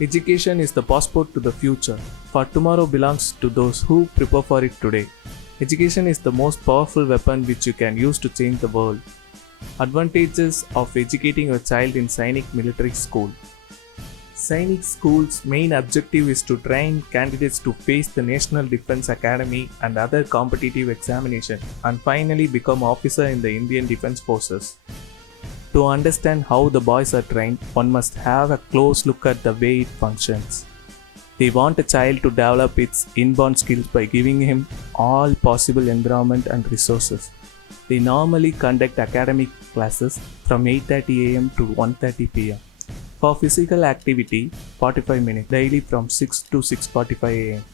Education is the passport to the future, for tomorrow belongs to those who prepare for it today. Education is the most powerful weapon which you can use to change the world. Advantages of educating your child in Sainik Military School. Sainik School's main objective is to train candidates to face the National Defence Academy and other competitive examinations and finally become officer in the Indian Defence Forces. To understand how the boys are trained, one must have a close look at the way it functions. They want a child to develop its inborn skills by giving him all possible environment and resources. They normally conduct academic classes from 8:30 am to 1:30 pm. For physical activity, 45 minutes daily from 6 to 6:45 am.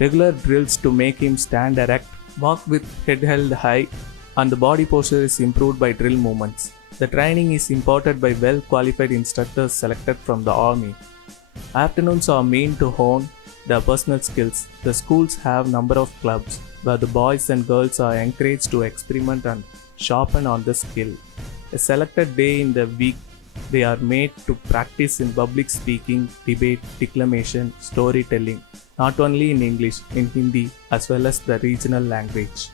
Regular drills to make him stand erect, walk with head held high, and the body posture is improved by drill movements. The training is imparted by well-qualified instructors selected from the army. Afternoons are meant to hone their personal skills. The schools have number of clubs where the boys and girls are encouraged to experiment and sharpen on the skill. A selected day in the week they are made to practice in public speaking, debate, declamation, storytelling, not only in English, in Hindi as well as the regional language.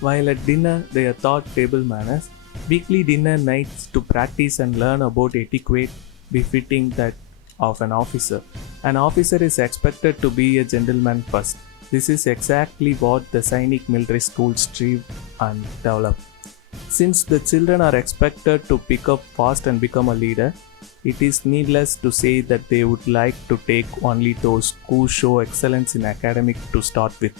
While at dinner they are taught table manners, weekly dinner nights to practice and learn about etiquette befitting that of an officer. An officer is expected to be a gentleman first. This is exactly what the Sainik Military School strive and develop. Since the children are expected to pick up fast and become a leader, it is needless to say that they would like to take only those who show excellence in academic to start with.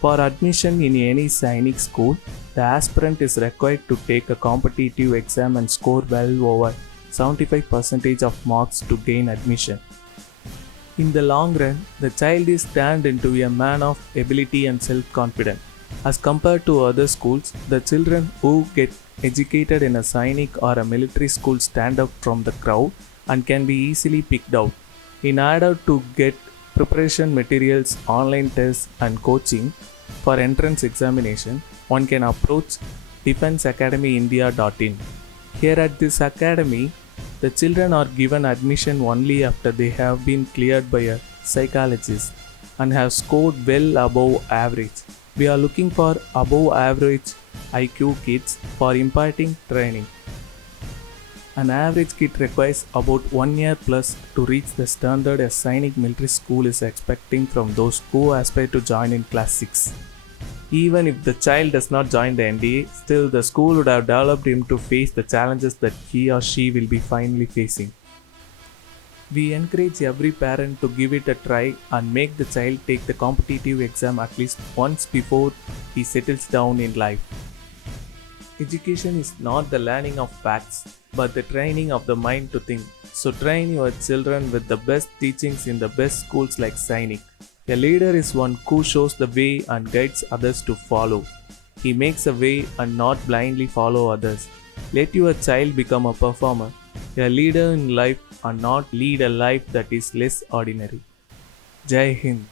For admission in any Sainik school, the aspirant is required to take a competitive exam and score well over 75% of marks to gain admission. In the long run, the child is turned into a man of ability and self-confidence. As compared to other schools, the children who get educated in a Sainik or a military school stand out from the crowd and can be easily picked out. In order to get preparation materials, online tests and coaching for entrance examination, one can approach defenseacademyindia.in. Here at this academy, the children are given admission only after they have been cleared by a psychologist and have scored well above average. We are looking for above average IQ kids for imparting training. An average kid requires about 1 year plus to reach the standard a Sainik Military School is expecting from those who aspire to join in class 6. Even if the child does not join the NDA, still the school would have developed him to face the challenges that he or she will be finally facing. We encourage every parent to give it a try and make the child take the competitive exam at least once before he settles down in life. Education is not the learning of facts, but the training of the mind to think. So train your children with the best teachings in the best schools like Sainik. A leader is one who shows the way and guides others to follow. He makes a way and not blindly follow others. Let your child become a performer, a leader in life and not lead a life that is less ordinary. Jai Hind.